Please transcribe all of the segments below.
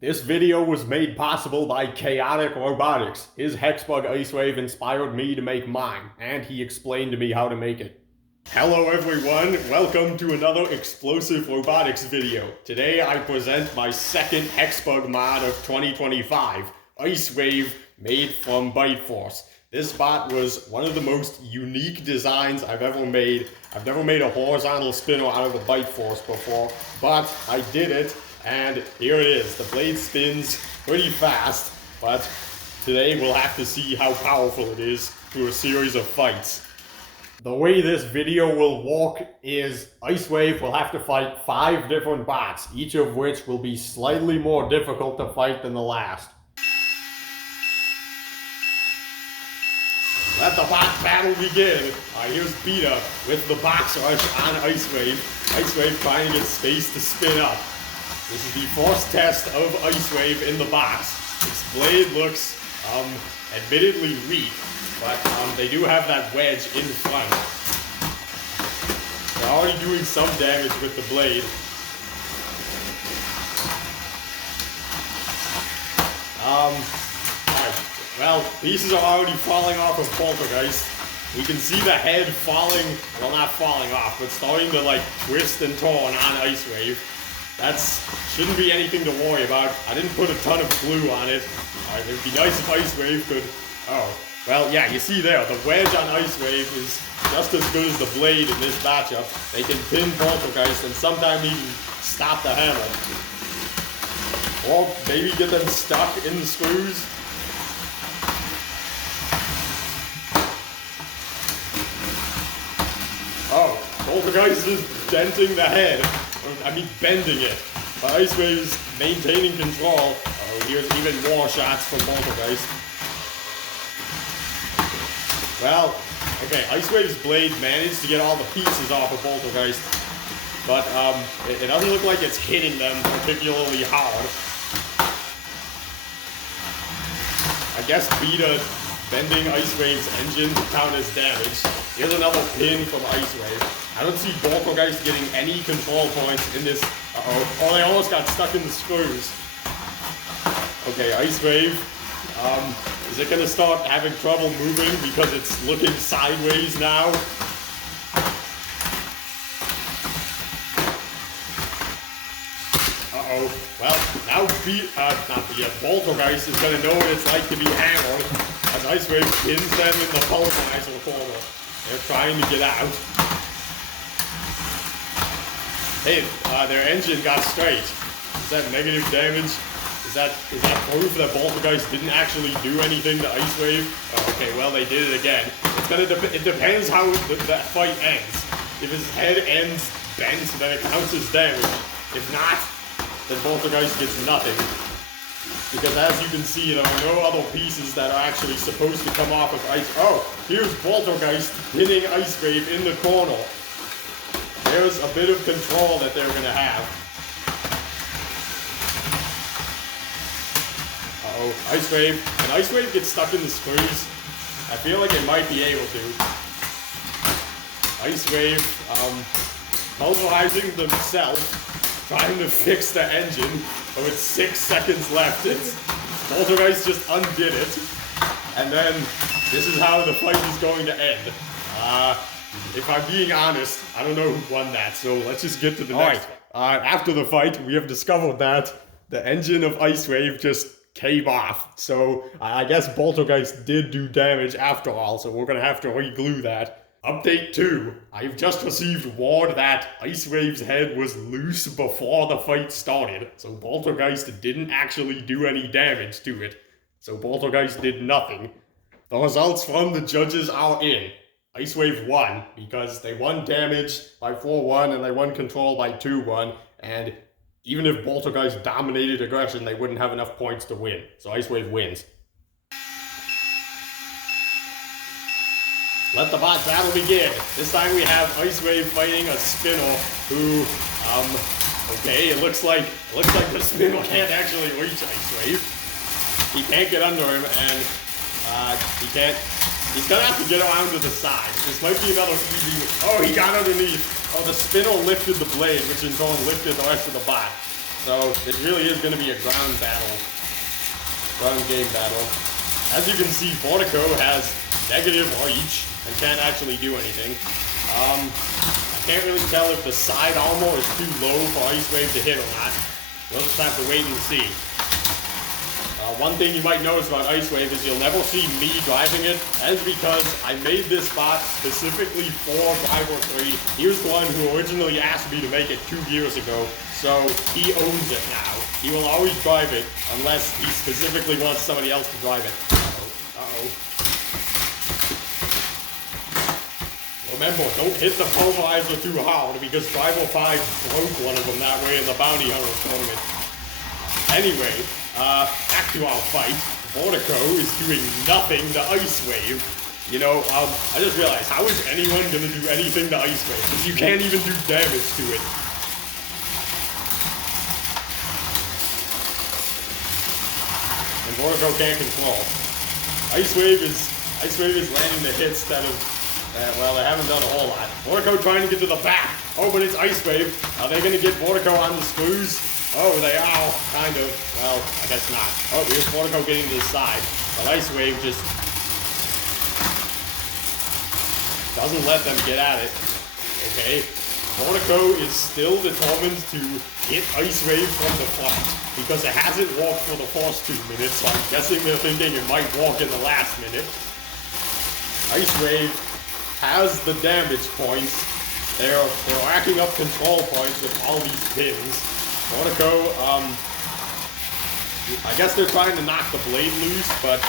This video was made possible by Chaotic Robotics. His Hexbug Icewave inspired me to make mine, and he explained to me how to make it. Hello everyone, welcome to another Explosive Robotics video. Today I present my second Hexbug mod of 2025, Icewave, made from Bite Force. This bot was one of the most unique designs I've ever made. I've never made a horizontal spinner out of a Bite Force before, but I did it. And here it is. The blade spins pretty fast, but today we'll have to see how powerful it is through a series of fights. The way this video will walk is Icewave will have to fight 5 different bots, each of which will be slightly more difficult to fight than the last. Let the bot battle begin. Here's Beta with the box rush on Icewave. Icewave trying to get space to spin up. This is the force test of Icewave in the box. Its blade looks admittedly weak, but they do have that wedge in front. They're already doing some damage with the blade. Alright, well, pieces are already falling off of Poltergeist. We can see the head falling, well not falling off, but starting to like twist and turn on Icewave. That shouldn't be anything to worry about. I didn't put a ton of glue on it. Alright, it would be nice if Icewave could... Oh, well, yeah, you see there, the wedge on Icewave is just as good as the blade in this matchup. They can pin Poltergeist and sometimes even stop the hammer. Or maybe get them stuck in the screws. Oh, Poltergeist is denting the head. I mean, bending it. But Icewave is maintaining control. Oh, here's even more shots from Poltergeist. Well, okay, Icewave's blade managed to get all the pieces off of Poltergeist. But it doesn't look like it's hitting them particularly hard. I guess Beta bending Icewave's engine to count as damage. Here's another pin from Icewave. I don't see Poltergeist getting any control points in this. Uh-oh. Oh, they almost got stuck in the screws. Okay, Icewave. Is it gonna start having trouble moving because it's looking sideways now? Uh-oh. Well, now Poltergeist is gonna know what it's like to be hammered as Icewave pins them in the pulverizer corner. They're trying to get out. Hey, their engine got straight. Is that negative damage? Is that proof that Poltergeist didn't actually do anything to Icewave? Oh, okay, well they did it again. It depends how that fight ends. If his head ends bent, then it counts as damage. If not, then Poltergeist gets nothing. Because as you can see, there are no other pieces that are actually supposed to come off of Ice. Oh, here's Poltergeist pinning Icewave in the corner. There's a bit of control that they're gonna have. Uh-oh, Icewave. Can Icewave get stuck in the screws? I feel like it might be able to. Icewave, pulverizing themselves, trying to fix the engine. Oh, it's 6 seconds left. Poltergeist just undid it. And then, this is how the fight is going to end. If I'm being honest, I don't know who won that, so let's just get to the next one. After the fight, we have discovered that the engine of Icewave just came off. So I guess Poltergeist did do damage after all, so we're gonna have to re-glue that. Update 2. I've just received word that Icewave's head was loose before the fight started, so Poltergeist didn't actually do any damage to it. So Poltergeist did nothing. The results from the judges are in. Icewave won, because they won damage by 4-1 and they won control by 2-1, and even if Poltergeist dominated aggression, they wouldn't have enough points to win. So Icewave wins. Let the bot battle begin. This time we have Icewave fighting a spinner who, okay, it looks like the spinner can't actually reach Icewave. He can't get under him, and he's gonna have to get around to the side. This might be another easy. Oh, he got underneath. Oh, the spinner lifted the blade, which in turn lifted the rest of the bot. So it really is going to be a ground game battle. As you can see, Vortico has negative reach and can't actually do anything. I can't really tell if the side armor is too low for Icewave to hit or not. We'll just have to wait and see. One thing you might notice about Icewave is you'll never see me driving it. That is because I made this bot specifically for Driver 3. He was the one who originally asked me to make it 2 years ago, so he owns it now. He will always drive it unless he specifically wants somebody else to drive it. Uh-oh. Remember, don't hit the pulverizer too hard because Driver 5 broke one of them that way in the Bounty Hunter tournament. Anyway, back to our fight. Vortico is doing nothing to Icewave. You know, I just realized, how is anyone gonna do anything to Icewave? Because you can't even do damage to it. And Vortico can't control. Icewave is landing the hits that have, well, they haven't done a whole lot. Vortico trying to get to the back. Oh, but it's Icewave. Are they gonna get Vortico on the screws? Oh, they are, kind of. Well, I guess not. Oh, here's Vortico getting to the side. But Icewave just doesn't let them get at it. Okay. Vortico is still determined to hit Icewave from the front because it hasn't walked for the first 2 minutes, so I'm guessing they're thinking it might walk in the last minute. Icewave has the damage points. They're racking up control points with all these pins. Vortico, I guess they're trying to knock the blade loose, but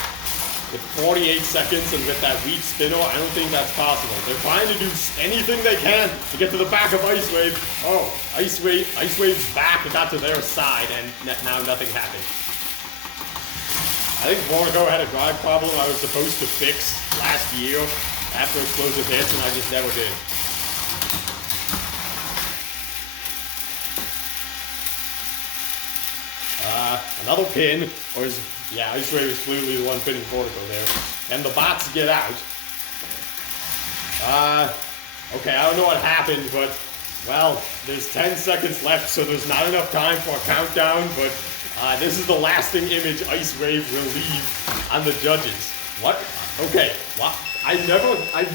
with 48 seconds and with that weak spinner, I don't think that's possible. They're trying to do anything they can to get to the back of Icewave. Oh, Icewave's back and got to their side, and now nothing happened. I think Vortico had a drive problem I was supposed to fix last year after explosive hits, and I just never did. Another pin, or is, yeah, Icewave is clearly the one pinning Vortico there. And the bots get out. Okay, I don't know what happened, but, well, there's 10 seconds left, so there's not enough time for a countdown, but this is the lasting image Icewave will leave on the judges. What? Okay, what? I've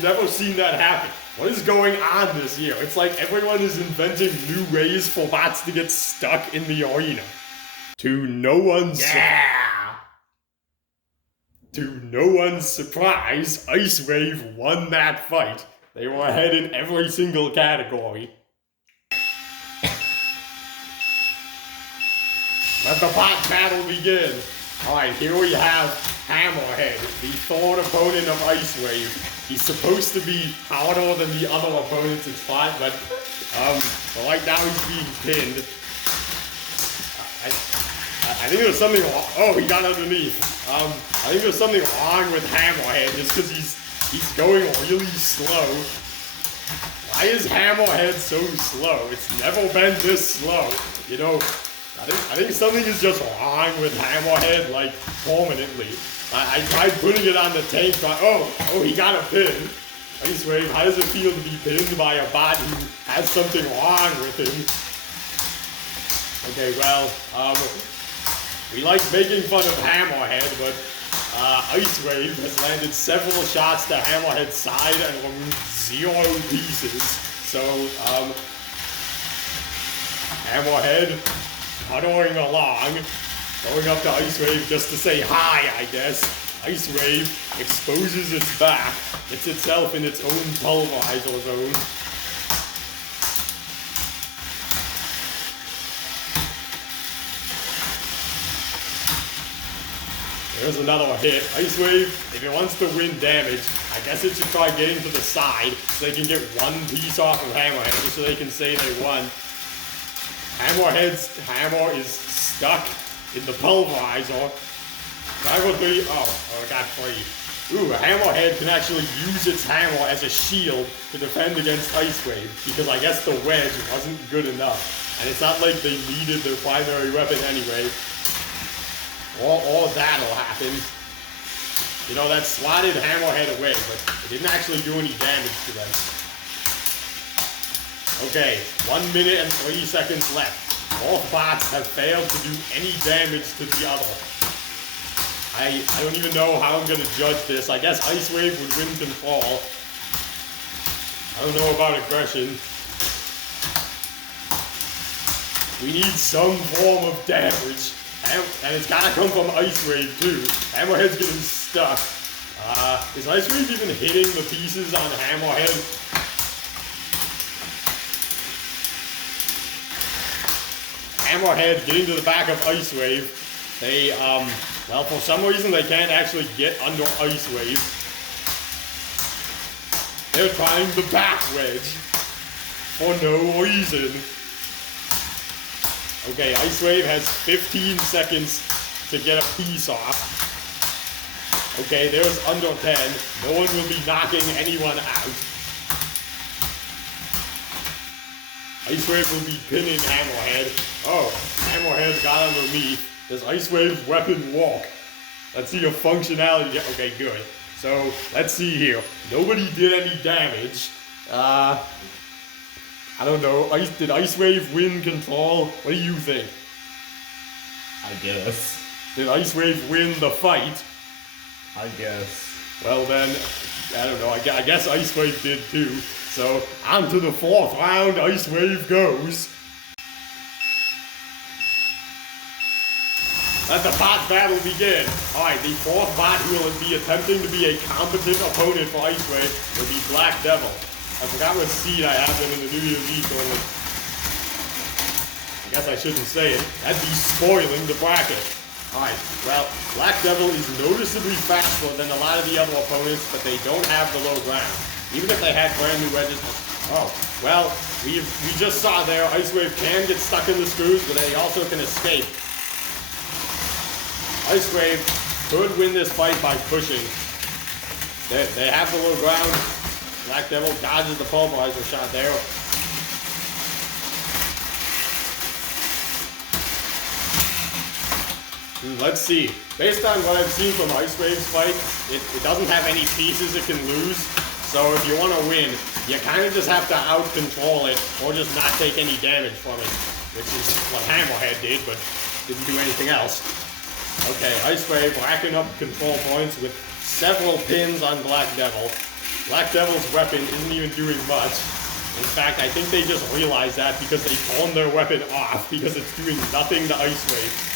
never seen that happen. What is going on this year? It's like everyone is inventing new ways for bots to get stuck in the arena. To no one's surprise, Icewave won that fight. They were ahead in every single category. Let the bot battle begin. Alright, here we have Hammerhead, the third opponent of Icewave. He's supposed to be harder than the other opponents in spot, but right now he's being pinned. I think there's something wrong. Oh, he got underneath. I think there's something wrong with Hammerhead just because he's going really slow. Why is Hammerhead so slow? It's never been this slow. You know, I think something is just wrong with Hammerhead, like, permanently. I tried putting it on the tank, but oh, he got a pin. Icewave, how does it feel to be pinned by a bot who has something wrong with him? Okay, well, we like making fun of Hammerhead, but Icewave has landed several shots to Hammerhead's side and removed 0 pieces. So, Hammerhead puttering along, going up to Icewave just to say hi, I guess. Icewave exposes its back, gets itself in its own pulverizer zone. There's another hit. Icewave, if it wants to win damage, I guess it should try getting to the side so they can get 1 piece off of Hammerhead just so they can say they won. Hammerhead's hammer is stuck in the pulverizer. Driver 3, I got 3. Ooh, Hammerhead can actually use its hammer as a shield to defend against Icewave because I guess the wedge wasn't good enough. And it's not like they needed their primary weapon anyway. Or that'll happen. You know, that swatted Hammerhead away, but it didn't actually do any damage to them. Okay, 1 minute and 3 seconds left. Both bots have failed to do any damage to the other. I don't even know how I'm gonna judge this. I guess Icewave would win control. I don't know about aggression. We need some form of damage. And it's gotta come from Icewave too. Hammerhead's getting stuck. Is Icewave even hitting the pieces on Hammerhead? Hammerhead getting to the back of Icewave. They, well, for some reason they can't actually get under Icewave. They're trying the back wedge. For no reason. Okay, Icewave has 15 seconds to get a piece off. Okay, there's under 10. No one will be knocking anyone out. Icewave will be pinning Hammerhead. Oh, Hammerhead got underneath. Does Icewave's weapon walk? Let's see your functionality. Okay, good. So, let's see here. Nobody did any damage. I don't know. Did Icewave win control? What do you think? I guess. Did Icewave win the fight? I guess. Well then, I don't know. I guess Icewave did too. So, on to the 4th round. Icewave goes. Let the bot battle begin. Alright, the 4th bot who will be attempting to be a competent opponent for Icewave will be Black Devil. I forgot what seed I have them in the New Year's Eve tournament. I guess I shouldn't say it. That'd be spoiling the bracket. Alright, well, Black Devil is noticeably faster than a lot of the other opponents, but they don't have the low ground. Even if they had brand new wedges. Oh, well, we just saw there, Icewave can get stuck in the screws, but they also can escape. Icewave could win this fight by pushing. They have the low ground. Black Devil dodges the pulverizer shot there. Let's see. Based on what I've seen from Icewave's fight, it doesn't have any pieces it can lose. So if you want to win, you kind of just have to out-control it or just not take any damage from it, which is what Hammerhead did, but didn't do anything else. Okay, Icewave racking up control points with several pins on Black Devil. Black Devil's weapon isn't even doing much. In fact, I think they just realized that because they turned their weapon off because it's doing nothing to Icewave.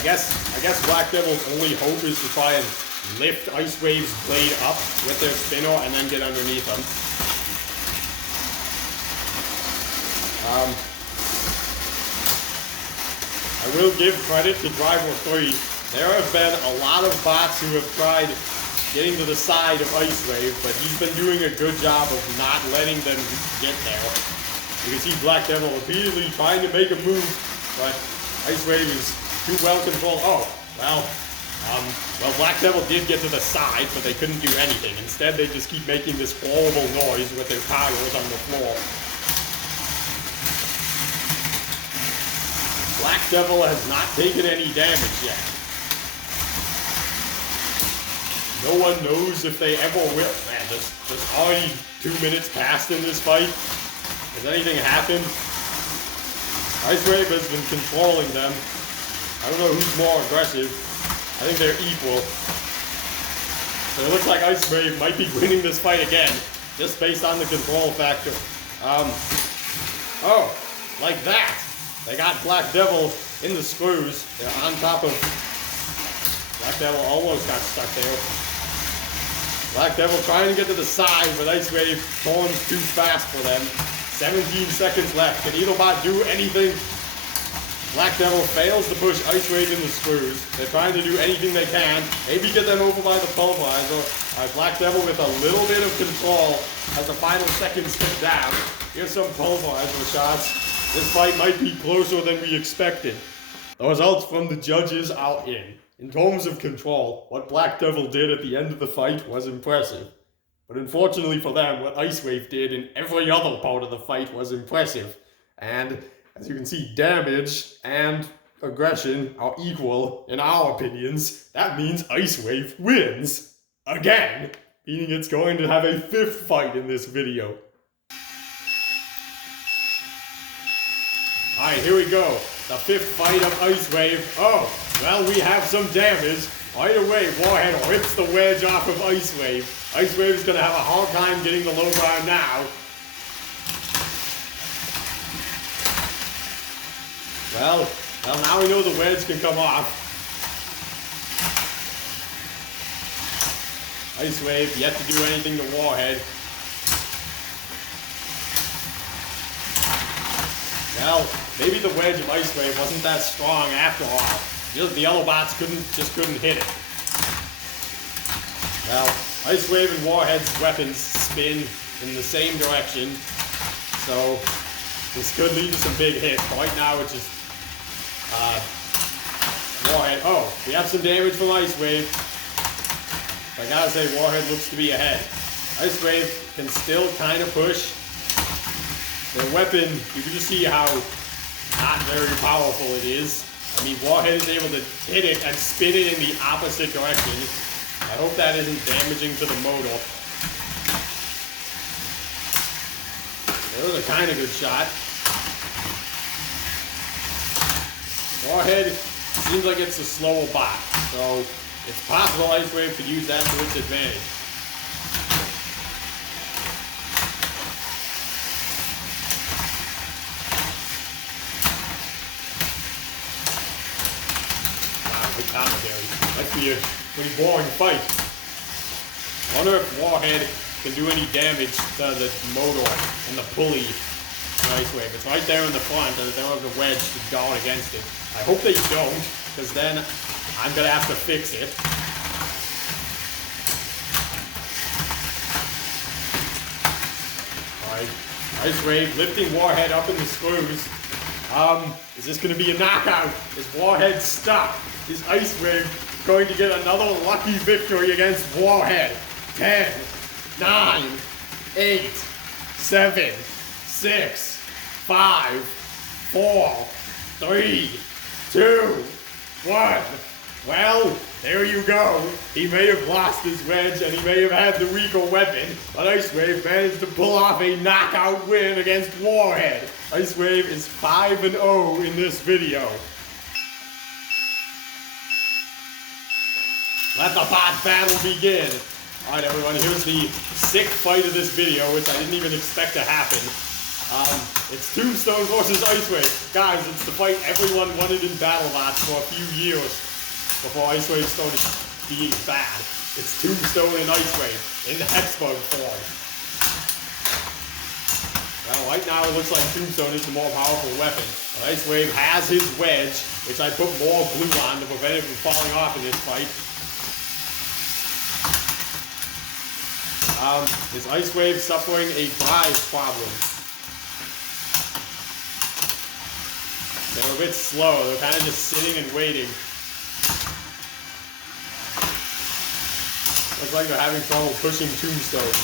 I guess Black Devil's only hope is to try and lift Icewave's blade up with their spinner and then get underneath them. I will give credit to Driver 3. There have been a lot of bots who have tried getting to the side of Icewave, but he's been doing a good job of not letting them get there. You can see Black Devil repeatedly trying to make a move, but Icewave is too well controlled. Oh, well, Black Devil did get to the side, but they couldn't do anything. Instead, they just keep making this horrible noise with their tires on the floor. Black Devil has not taken any damage yet. No one knows if they ever will. Man, there's already 2 minutes passed in this fight. Has anything happened? Icewave has been controlling them. I don't know who's more aggressive. I think they're equal. So it looks like Icewave might be winning this fight again, just based on the control factor. Oh, like that. They got Black Devil in the screws. They're on top of... Black Devil almost got stuck there. Black Devil trying to get to the side, but Icewave turns too fast for them. 17 seconds left. Can Eaglebot do anything? Black Devil fails to push Icewave in the screws. They're trying to do anything they can. Maybe get them over by the pulverizer. Black Devil with a little bit of control as the final seconds tick down. Here's some pulverizer shots. This fight might be closer than we expected. The results from the judges are in. In terms of control, what Black Devil did at the end of the fight was impressive. But unfortunately for them, what Icewave did in every other part of the fight was impressive. And as you can see, damage and aggression are equal in our opinions. That means Icewave wins. Again! Meaning it's going to have a 5th fight in this video. Alright, here we go. The 5th fight of Icewave. Oh, well, we have some damage. Right away, Warhead rips the wedge off of Icewave. Icewave is going to have a hard time getting the low ground now. Well, now we know the wedge can come off. Icewave yet to do anything to Warhead. Well, maybe the wedge of Icewave wasn't that strong after all. The yellow bots just couldn't hit it. Well, Icewave and Warhead's weapons spin in the same direction, so this could lead to some big hits. But right now it's just Warhead. Oh, we have some damage from Icewave. I gotta say, Warhead looks to be ahead. Icewave can still kind of push. Their weapon, you can just see how not very powerful it is. I mean, Warhead is able to hit it and spin it in the opposite direction. I hope that isn't damaging to the motor. That was a kind of good shot. Warhead seems like it's a slower bot, so it's possible Icewave could use that to its advantage. Commentary. Must be a pretty boring fight. I wonder if Warhead can do any damage to the motor and the pulley of Icewave. It's right there in the front, and they don't have the wedge to guard against it. I hope they don't, because then I'm going to have to fix it. Alright, Icewave lifting Warhead up in the screws. Is this going to be a knockout? Is Warhead stuck? Is Icewave going to get another lucky victory against Warhead? 10, 9, 8, 7, 6, 5, 4, 3, 2, 1. Well, there you go. He may have lost his wedge and he may have had the weaker weapon, but Icewave managed to pull off a knockout win against Warhead. Icewave is 5-0 in this video. Let the bot battle begin. Alright everyone, here's the 6th fight of this video, which I didn't even expect to happen. It's Tombstone versus Icewave. Guys, it's the fight everyone wanted in Battlebots for a few years before Icewave started being bad. It's Tombstone and Icewave in the Hexbug form. Well, right now it looks like Tombstone is the more powerful weapon. But Icewave has his wedge, which I put more glue on to prevent it from falling off in this fight. Is Icewave suffering a drive problem? They're a bit slow. They're kind of just sitting and waiting. Looks like they're having trouble pushing Tombstone.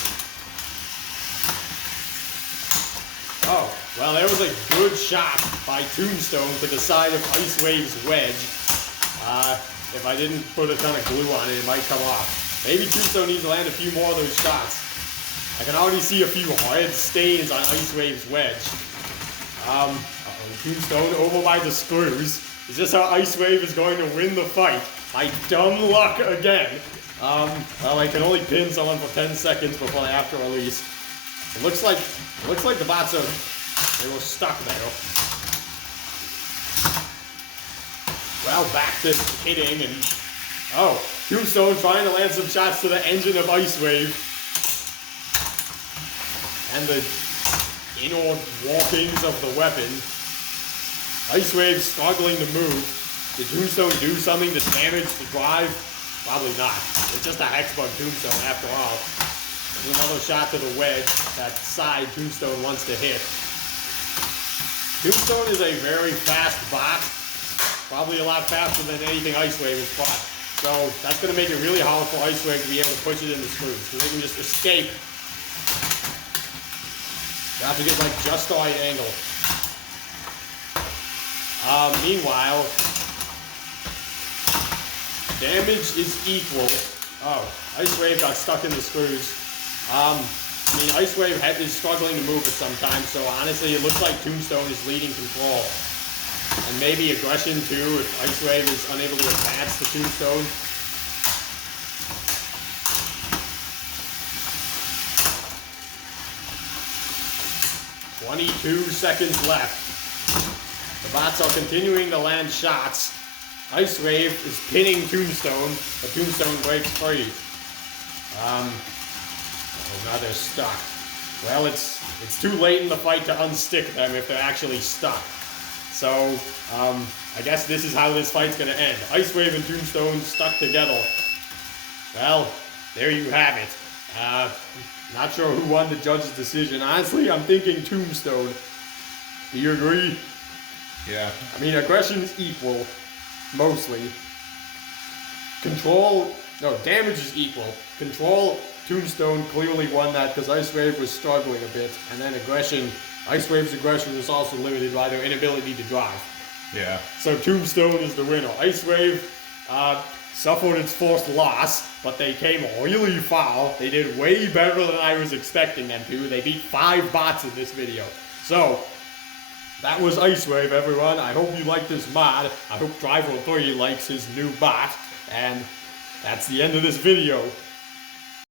Oh, well, there was a good shot by Tombstone to the side of Icewave's wedge. If I didn't put a ton of glue on it, it might come off. Maybe Tombstone needs to land a few more of those shots. I can already see a few red stains on Icewave's wedge. Tombstone over by the screws. Is this how Icewave is going to win the fight? By dumb luck again. Well, I can only pin someone for 10 seconds before they have to release. It looks like the bots they were stuck there. Well, back to hitting and oh, Tombstone trying to land some shots to the engine of Icewave. And the inward walkings of the weapon. Icewave struggling to move. Did Tombstone do something to damage the drive? Probably not. It's just a Hexbug Tombstone after all. There's another shot to the wedge, that side Tombstone wants to hit. Tombstone is a very fast bot. Probably a lot faster than anything Icewave has fought. So that's going to make it really hard for Icewave to be able to push it in the screws. So they can just escape. You have to get like just the right angle. Meanwhile, damage is equal. Oh, Icewave got stuck in the screws. I mean, Icewave is struggling to move it sometimes, so honestly, it looks like Tombstone is leading control. And maybe Aggression too, if Icewave is unable to advance the Tombstone. "22 seconds left. The bots are continuing to land shots. Icewave is pinning Tombstone, but Tombstone breaks free. Oh, now they're stuck. Well, it's too late in the fight to unstick them if they're actually stuck. So, I guess this is how this fight's gonna end. Icewave and Tombstone stuck together. Well, there you have it. Not sure who won the judge's decision. Honestly, I'm thinking Tombstone. Do you agree? Yeah. I mean, aggression is equal, mostly. Damage is equal. Control, Tombstone clearly won that because Icewave was struggling a bit. And then Icewave's aggression was also limited by their inability to drive. Yeah. So Tombstone is the winner. Icewave suffered its first loss, but they came really far. They did way better than I was expecting them to. They beat 5 bots in this video. So, that was Icewave, everyone. I hope you liked this mod. I hope Driver3 likes his new bot. And that's the end of this video.